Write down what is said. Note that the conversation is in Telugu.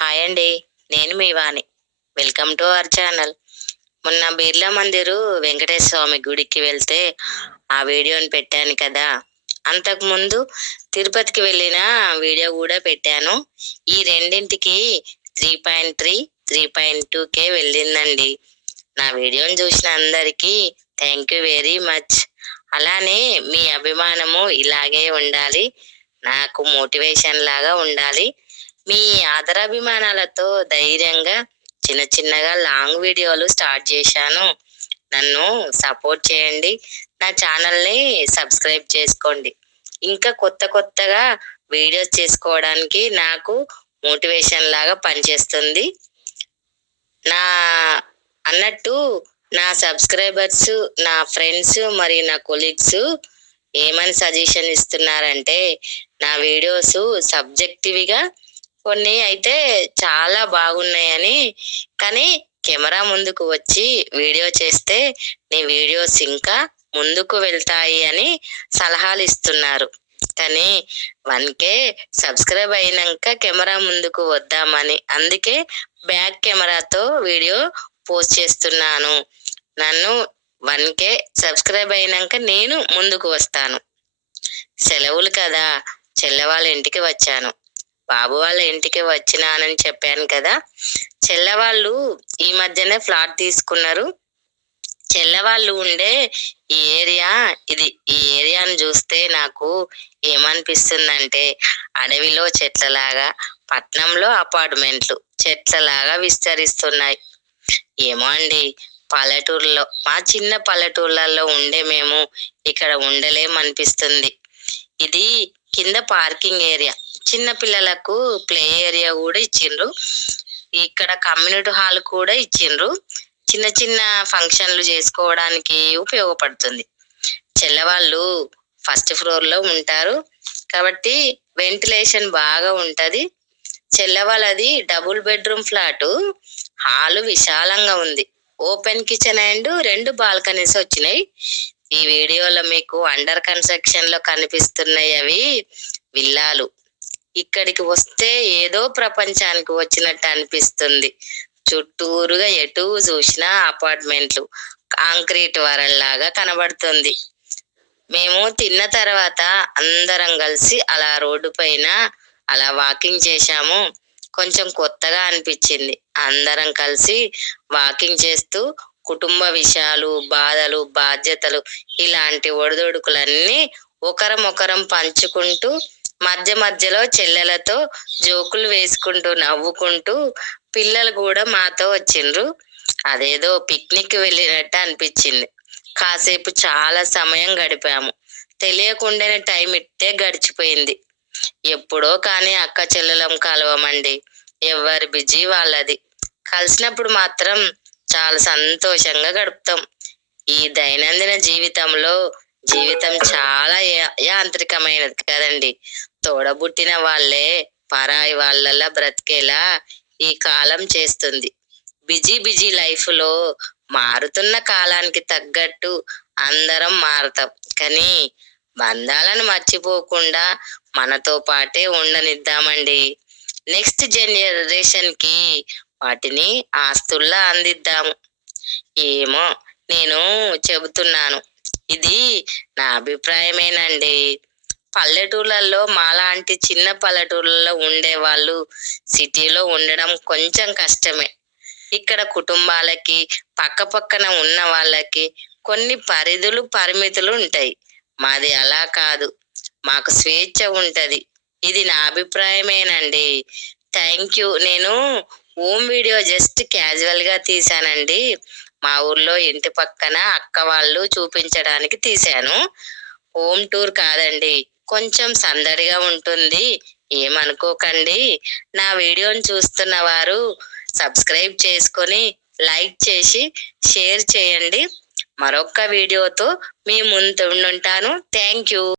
హాయ్ అండి. నేను మీ Vani. Welcome to our channel. మొన్న బిర్లా మందిరు వెంకటేశ్వర స్వామి గుడికి వెళ్తే ఆ వీడియోని పెట్టాను కదా. అంతకుముందు తిరుపతికి వెళ్ళిన వీడియో కూడా పెట్టాను. ఈ రెండింటికి 3.3, 3.2K వెళ్ళిందండి. నా వీడియోని చూసిన అందరికీ థ్యాంక్ యూ వెరీ మచ్. అలానే మీ అభిమానము ఇలాగే ఉండాలి, నాకు మోటివేషన్ లాగా ఉండాలి. మీ ఆదరాభిమానాలతో ధైర్యంగా చిన్న చిన్నగా లాంగ్ వీడియోలు స్టార్ట్ చేశాను. నన్ను సపోర్ట్ చేయండి. నా ఛానల్ని సబ్స్క్రైబ్ చేసుకోండి. ఇంకా కొత్త కొత్తగా వీడియోస్ చేసుకోవడానికి నాకు మోటివేషన్ లాగా పనిచేస్తుంది. నా అన్నట్టు నా సబ్స్క్రైబర్స్, నా ఫ్రెండ్స్ మరియు నా కొలీగ్స్ ఏమని సజెషన్ ఇస్తున్నారంటే, నా వీడియోస్ సబ్జెక్టివ్గా కొన్ని అయితే చాలా బాగున్నాయని, కానీ కెమెరా ముందుకు వచ్చి వీడియో చేస్తే నీ వీడియోస్ ఇంకా ముందుకు వెళ్తాయి అని సలహాలు ఇస్తున్నారు. కానీ 1K సబ్స్క్రైబ్ అయినాక కెమెరా ముందుకు వద్దామని, అందుకే బ్యాక్ కెమెరాతో వీడియో పోస్ట్ చేస్తున్నాను. నన్ను 1K సబ్స్క్రైబ్ అయినాక నేను ముందుకు వస్తాను. సెలవులు కదా, చెల్లె వాళ్ళ ఇంటికి వచ్చాను. బాబు వాళ్ళ ఇంటికి వచ్చినానని చెప్పాను కదా. చెల్లెవాళ్ళు ఈ మధ్యనే ఫ్లాట్ తీసుకున్నారు. చెల్లెవాళ్ళు ఉండే ఈ ఏరియా ఇది. ఈ ఏరియాను చూస్తే నాకు ఏమనిపిస్తుందంటే, అడవిలో చెట్లలాగా, పట్నంలో అపార్ట్మెంట్లు చెట్లలాగా విస్తరిస్తున్నాయి. ఏమో అండి, పల్లెటూరులో, మా చిన్న పల్లెటూర్లలో ఉండే మేము ఇక్కడ ఉండలేమనిపిస్తుంది. ఇది కింద పార్కింగ్ ఏరియా, చిన్న పిల్లలకు ప్లే ఏరియా కూడా ఇచ్చిండ్రు. ఇక్కడ కమ్యూనిటీ హాల్ కూడా ఇచ్చిండ్రు. చిన్న చిన్న ఫంక్షన్లు చేసుకోవడానికి ఉపయోగపడుతుంది. చెల్లెవాళ్ళు ఫస్ట్ ఫ్లోర్లో ఉంటారు కాబట్టి వెంటిలేషన్ బాగా ఉంటది. చెల్లెవాళ్ళది డబుల్ బెడ్రూమ్ ఫ్లాటు. హాలు విశాలంగా ఉంది. ఓపెన్ కిచెన్ అండ్ 2 బాల్కనీస్ వచ్చినాయి. ఈ వీడియోలో మీకు అండర్ కన్స్ట్రక్షన్ లో కనిపిస్తున్నాయి అవి విల్లాలు. ఇక్కడికి వస్తే ఏదో ప్రపంచానికి వచ్చినట్టు అనిపిస్తుంది. చుట్టూరుగా ఎటు చూసినా అపార్ట్మెంట్లు, కాంక్రీట్ వరల్లాగా కనబడుతుంది. మేము తిన్న తర్వాత అందరం కలిసి అలా రోడ్డు పైన అలా వాకింగ్ చేశాము. కొంచెం కొత్తగా అనిపించింది. అందరం కలిసి వాకింగ్ చేస్తూ కుటుంబ విషయాలు, బాధలు, బాధ్యతలు ఇలాంటి ఒడిదొడుకులన్నీ ఒకరం పంచుకుంటూ, మధ్య మధ్యలో చెల్లెలతో జోకులు వేసుకుంటూ నవ్వుకుంటూ, పిల్లలు కూడా మాతో వచ్చిండ్రు. అదేదో పిక్నిక్ వెళ్ళినట్టు అనిపించింది. కాసేపు చాలా సమయం గడిపాము. తెలియకుండానే టైం ఇట్టే గడిచిపోయింది. ఎప్పుడో కానీ అక్క చెల్లెలం కలవమండి. ఎవరి బిజీ వాళ్ళది. కలిసినప్పుడు మాత్రం చాలా సంతోషంగా గడుపుతాం. ఈ దైనందిన జీవితంలో జీవితం చాలా యాంత్రికమైనది కదండి. తోడబుట్టిన వాళ్ళే పరాయి వాళ్ళలా బ్రతికేలా ఈ కాలం చేస్తుంది. బిజీ లైఫ్ లో మారుతున్న కాలానికి తగ్గట్టు అందరం మారుతాం. కానీ బంధాలను మర్చిపోకుండా మనతో పాటే ఉండనిద్దామండి. నెక్స్ట్ జనరేషన్ కి వాటిని ఆస్తుల్లా అందిద్దాము. ఏమో, నేను చెబుతున్నాను, ఇది నా అభిప్రాయమేనండి. పల్లెటూళ్ళల్లో, మాలాంటి చిన్న పల్లెటూళ్ళలో ఉండే వాళ్ళు సిటీలో ఉండడం కొంచెం కష్టమే. ఇక్కడ కుటుంబాలకి, పక్క పక్కన ఉన్న వాళ్ళకి కొన్ని పరిమితులు ఉంటాయి. మాది అలా కాదు, మాకు స్వేచ్ఛ ఉంటది. ఇది నా అభిప్రాయమేనండి. Thank you. నేను హోమ్ వీడియో జస్ట్ క్యాజువల్ గా తీసానండి. మా ఊర్లో ఇంటి పక్కన అక్క వాళ్ళు చూపించడానికి తీశాను. హోమ్ టూర్ కాదండి. కొంచెం సందడిగా ఉంటుంది, ఏమనుకోకండి. నా వీడియోని చూస్తున్న వారు సబ్స్క్రైబ్ చేసుకొని, లైక్ చేసి, షేర్ చేయండి. మరొక వీడియోతో మీ ముందు ఉంటాను. Thank you.